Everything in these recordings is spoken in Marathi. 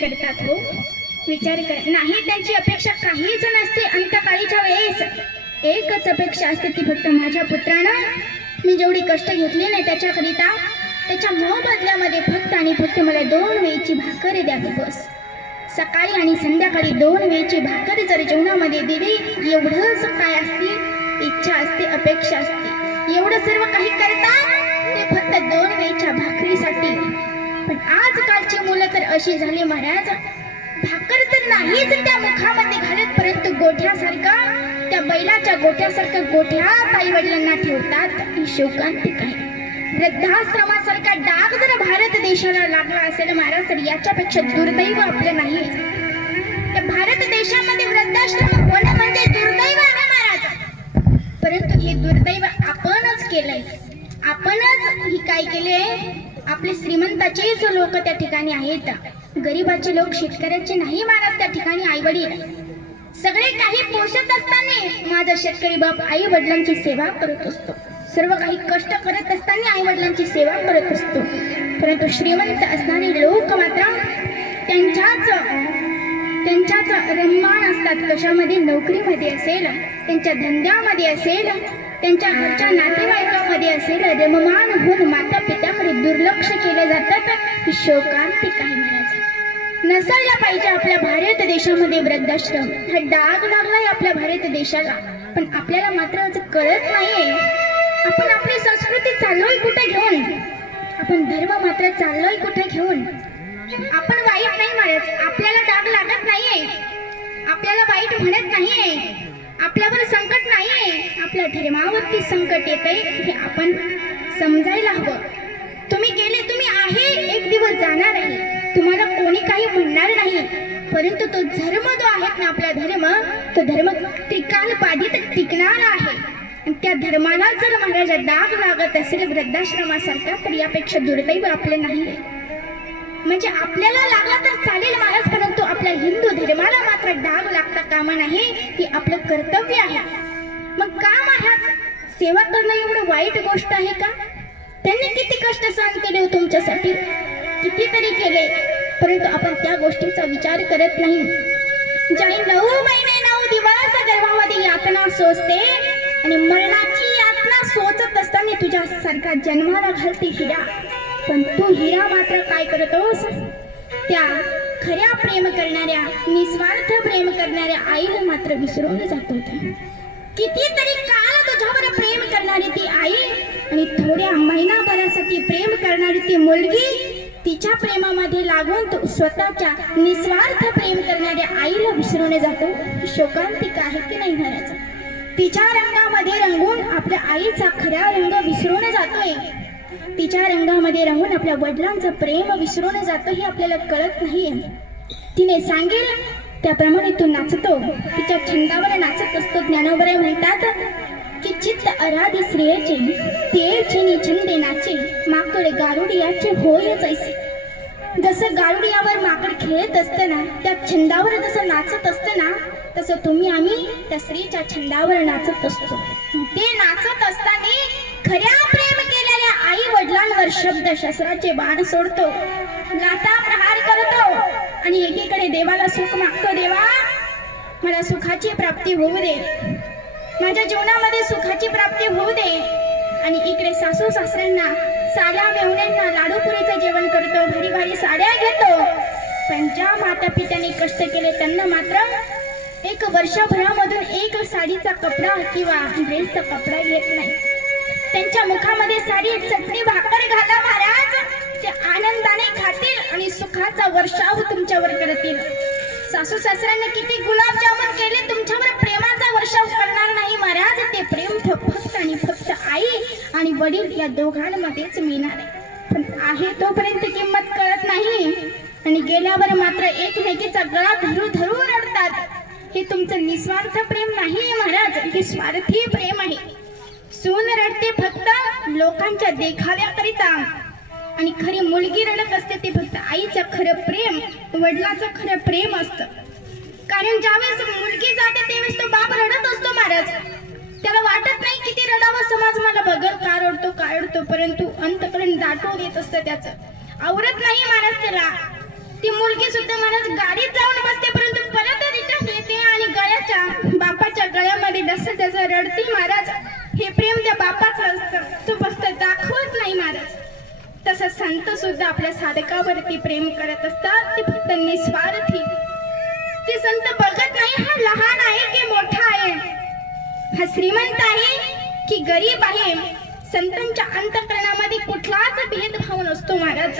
करतात हो. विचार कर. नाही त्यांची अपेक्षा काहीच नसते. अंतकाळीच्या वेळेस एकच अपेक्षा असते ती फक्त माझ्या पुत्रानं. मी जेवढी कष्ट घेतली नाही त्याच्याकरिता त्याच्या मोबदल्यामध्ये फक्त आणि फक्त मला दोन वेळची भाकर द्यावी बस. सकाळी आणि संध्याकाळी दोन वेळची भाकर जर जेवणामध्ये दिली एवढंच काय असते इच्छा असते अपेक्षा असते. एवढं सर्व काही करतात ते फक्त दोन वेळच्या भाकरीसाठी. पण आज तर अशी झाली महाराज. भाकर तर नाहीच त्या मुखामध्ये घालत परंतु गोठ्यासारखा त्या बैलाच्या गोठ्यासारखं गोठ्या आई वडिलांना ठेवतात. ही शोकांतिक आहे वृद्धाश्रमासारखा डाग जर भारत देशाला लागला असेल महाराज तर याच्यापेक्षा दुर्दैव आपलं नाही त्या भारत देशामध्ये वृद्धाश्रम होणं म्हणजे दुर्दैव आहे महाराज. परंतु हे दुर्दैव आपणच केलंय. आपणच ही काय केले आपले श्रीमंताचेच लोक त्या ठिकाणी आहेत गरीबाचे लोक शेतकऱ्याचे नाही महाराज त्या ठिकाणी आई वडील सगळे काही पोषत असताना माझा शेतकरी बाप आई वडिलांची सेवा करत असतो. सर्व काही कष्ट करत असताना आई वडिलांची सेवा करत असतो. परंतु श्रीमंत असणारे लोक मात्र त्यांच्याच त्यांच्याच रममाण असतात. कशामध्ये? नोकरीमध्ये असेल त्यांच्या धंद्यामध्ये असेल त्यांच्या घरच्या नातेवाईकामध्ये असेल रममान होऊन माता पिता दुर्लक्ष केलं जातं. ही शोकांतिक आहे महाराज. नसायला पाहिजे आपल्या भारत देशामध्ये वृद्धाश्रम. हा डाग लागलाय आपल्या भारत देशाला. पण आपल्याला मात्र आज कळत नाहीये. आपण आपली संस्कृती चाललोय कुठे घेऊन? आपण धर्म मात्र चाललोय कुठे घेऊन? आपण वाईट नाही म्हणत आपल्याला डाग लागत नाहीये. आपल्याला वाईट म्हणत नाहीये. आपल्यावर संकट नाहीये. आपल्या धर्मावरती संकट येते हे आपण समजायला हवं. तुम्ही गेले तुम्ही आहे एक दिवस जाणार आहे. तुम्हाला कोणी काही म्हणणार नाही. परंतु तो धर्म जो आहे ना आपला धर्म तो धर्म त्रिकाल बाधित टिकणार आहे. आणि त्या धर्माला जर महाराजा डाग लागत असेल वृद्धाश्रमासारखा तर यापेक्षा दुर्दैव आपलं नाही म्हणजे आपल्याला लागला तर चालेल महाराज परंतु आपल्या हिंदू धर्माला मात्र डाग लागता कामा नाही ही आपलं कर्तव्य आहे. मग का महाराज? सेवा करणं एवढं वाईट गोष्ट आहे का? त्यांनी किती कष्ट सहन केले हो तुमच्यासाठी? कितीतरी केले परंतु आपण त्या गोष्टीचा विचार करत नाही. ज्याने नऊ महिने नऊ दिवस गर्भामध्ये यातना सोसते आणि मरणाची यातना सोचत असताना तुझ्या सारखा जन्माला घालते हिरा. पण तू हिरा मात्र काय करतोस? त्या खऱ्या प्रेम करणाऱ्या निस्वार्थ प्रेम करणाऱ्या आईला मात्र विसरून जातो कितीतरी काल तुझ्यावर प्रेम करणारी ती आई आणि थोड्या महिनाभरासाठी प्रेम करणारी ती मुलगी तिच्या प्रेमामध्ये लागून तो स्वतःच्या निस्वार्थ प्रेम करणाऱ्या आईला विसरून जातो. शोकांतिक आहे की नाही महाराज तिच्या रंगामध्ये रंगून आपल्या आईचा खरा रंग विसरून जातोय. तिच्या रंगामध्ये रंगून आपल्या वडिलांचं प्रेम विसरून जातो हे आपल्याला कळत नाहीये. तिने सांगेल त्याप्रमाणे तू नाचतो. तिच्या छंदावर नाचत असतो. ज्ञानोबरे म्हणतात की अराधी श्रेयचे ते चिनी छंदे माकड गारुडियाचे होय जैसे. जसं गारुडियावर माकड खेळत असतं ना त्या छंदावर जसं नाचत असतं ना तसं तुम्ही आम्ही त्या स्त्रीच्या छंदावर नाचत असतो. ते नाचत असताना खऱ्या प्रेम केलेल्या आई वडिलांवर शब्द शस्त्राचे बाण सोडतो. लाता प्रहार करतो. आणि एकीकडे देवाला सुख मागतो देवा मला सुखाची प्राप्ती होऊ दे. माझ्या जीवनामध्ये सुखाची प्राप्ती होऊ दे. आणि इकडे सासू सासऱ्यांना साड्या मेहुण्यांना लाडू पुरीचं जेवण करतो भारी भारी साड्या घेतो. पण ज्या माता पित्याने कष्ट केले त्यांना मात्र एक वर्षभरामधून एक साडीचा कपडा किंवा ड्रेसचा कपडा घेत नाही. त्यांच्या मुखामध्ये साडी चटणी भाकर घाला महाराज ते आनंदाने खातील आणि सुखाचा वर्षाव तुमच्यावर करतील. सासू सासऱ्यांनी किती गुलाबजामुन केले तुमच्यावर वडील या दोघांमध्येच मिळणार आहे. पण आहे तोपर्यंत किंमत कळत नाही. आणि गेल्यावर मात्र एकमेकीचा गळा धरू धरू रडतात. हे तुमचं निस्वार्थ प्रेम नाही महाराज. हे स्वार्थी प्रेम आहे. सून रडते फक्त लोकांच्या देखाव्याकरिता. आणि खरी मुलगी रडत असते ते फक्त आईचं खरं प्रेम वडिलाचं खरं प्रेम असतं. कारण ज्यावेळेस मुलगी जाते त्यावेळेस तो बाप रडत असतो महाराज. त्याला वाटत नाही किती रडावं. समाज मला बघत का रडतो का रडतो परंतु अंतकरण दाटून येत असतं त्याचं. आवरत नाही महाराज त्याला. ती मुलगी सुद्धा महाराज गाडीत जाऊन बसते परंतु परत रिटर्न येते आणि गळ्याच्या बापाच्या गळ्यामध्ये डस त्याचं रडती महाराज. हे प्रेम त्या बापाचं असतं. तो फक्त दाखवत नाही महाराज. तसं संत सुद्धा आपल्या साधकावरती प्रेम करत असतात. ते फक्त निस्वार्थी. ते संत बघत नाही हा लहान आहे की मोठा आहे. हा श्रीमंत आहे की गरीब आहे संतांच्या अंतकरणामध्ये कुठलाच भेदभाव नसतो महाराज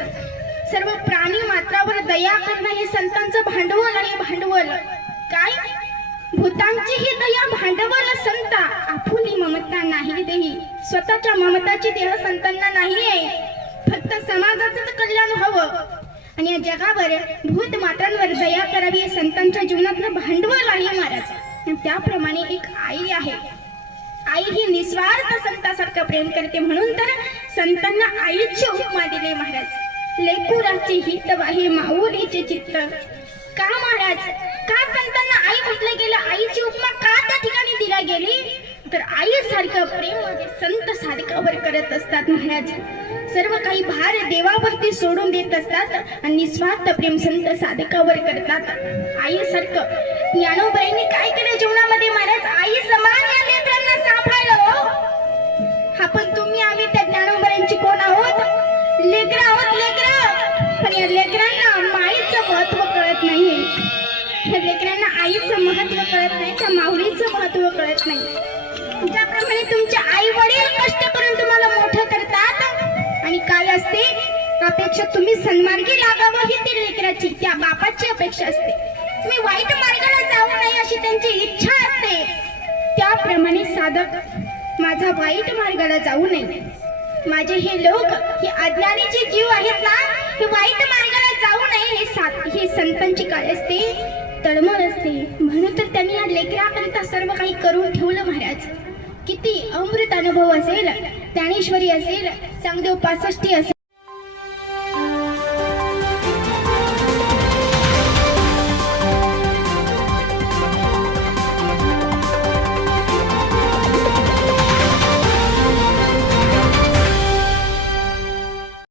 सर्व प्राणी मात्रावर दया करणं हे संतांचं भांडवल आहे भांडवल. काय? भूतांची ही दया भांडवल संता आपुली ममता नाही देही स्वतःच्या ममताची देह संतांना नाही आहे. फक्त समाजाचंच कल्याण हवं. आणि या जगावर भूत मात्रांवर दया करावी हे संतांच्या जीवनातलं भांडवल आहे महाराज त्याप्रमाणे एक आई आहे. आई ही निस्वार्थ संतासारखं प्रेम करते म्हणून तर संतांना आईची उपमा दिली महाराज. लेकुराचे हित वाहे माऊलीचे चित्त. का महाराज? का संतांना आई म्हटलं गेलं? आईची उपमा का त्या ठिकाणी दिला गेली? तर आईसारखं प्रेम संत साधकावर करत असतात महाराज. सर्व काही भार देवावरती सोडून देत असतात आणि निस्वार्थ प्रेम संत साधकावर करतात. आईसारखं ज्ञानोबाईंनी काय केलं जीवनामध्ये? महाराज आई समान या लेकरांना सांभाळलं. आपण हा पण तुम्ही आम्ही त्या ज्ञानोबाईंची कोण आहोत? लेकर आहोत लेकर. पण या लेकरांना माईचं महत्त्व कळत नाही. या लेकरांना आईचं महत्त्व कळत नाही त्या माऊलीचं महत्त्व कळत नाही? ज्याप्रमाणे तुमचे आई वडील कष्ट करून तुम्हाला मोठं करतात आणि काय असते? अपेक्षा तुम्ही सन्मार्गी लागावं ही ती लेकराची त्या बापाची अपेक्षा असते. मी वाईट मार्गाला जाऊ नये अशी त्यांची इच्छा असते. त्याप्रमाणे साधक माझा वाईट मार्गाला जाऊ नये. माझे हे लोक हे अज्ञानीचे जीव आहेत ना हे वाईट मार्गाला जाऊ नये हे सात हे संतांची काय असते तळमळ असते. म्हणून तर त्यांनी या लेकराकरिता सर्व काही करून ठेवलं महाराज. किती अमृत अनुभव असेल ज्ञानेश्वरी असेल चांगदेव पासष्टी असेल.